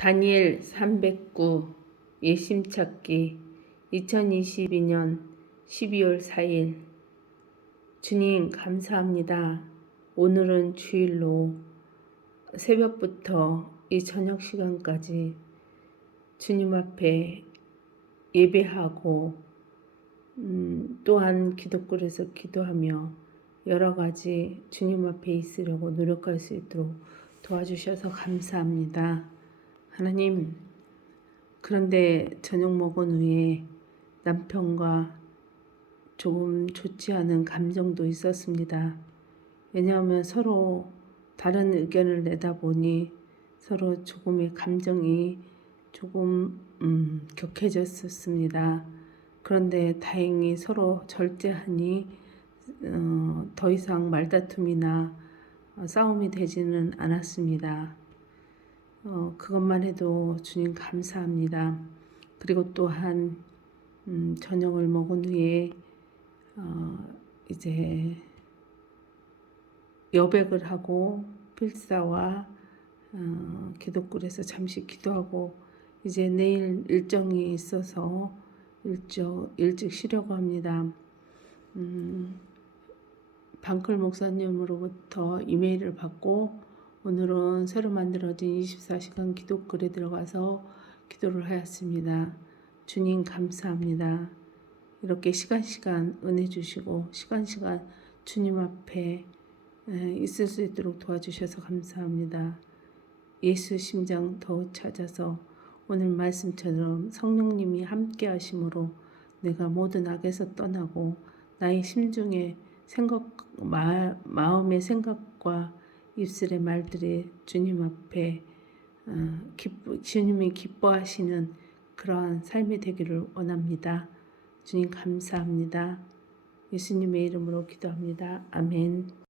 다니엘 309 예심찾기 2022년 12월 4일 주님 감사합니다. 오늘은 주일로 새벽부터 이 저녁 시간까지 주님 앞에 예배하고 음, 또한 기도골에서 기도하며 여러 가지 주님 앞에 있으려고 노력할 수 있도록 도와주셔서 감사합니다. 하나님, 그런데 저녁 먹은 후에 남편과 조금 좋지 않은 감정도 있었습니다. 왜냐하면 서로 다른 의견을 내다 보니 서로 조금의 감정이 조금 음, 격해졌었습니다. 그런데 다행히 서로 절제하니 어, 더 이상 말다툼이나 어, 싸움이 되지는 않았습니다. 어, 그것만 해도 주님 감사합니다. 그리고 또한 음, 저녁을 먹은 후에 어, 이제 여백을 하고 필사와 어, 기도굴에서 잠시 기도하고 이제 내일 일정이 있어서 일정 일찍 쉬려고 합니다. 음, 방클 목사님으로부터 이메일을 받고 오늘은 새로 만들어진 24시간 기도글에 들어가서 기도를 하였습니다. 주님 감사합니다. 이렇게 시간 시간 은혜 주시고 시간 시간 주님 앞에 있을 수 있도록 도와주셔서 감사합니다. 예수 심장 더 찾아서 오늘 말씀처럼 성령님이 함께 하심으로 내가 모든 악에서 떠나고 나의 심중에 생각 마, 마음의 생각과 입술의 말들이 주님 앞에 어, 기쁘, 주님이 기뻐하시는 그러한 삶이 되기를 원합니다. 주님 감사합니다. 예수님의 이름으로 기도합니다. 아멘.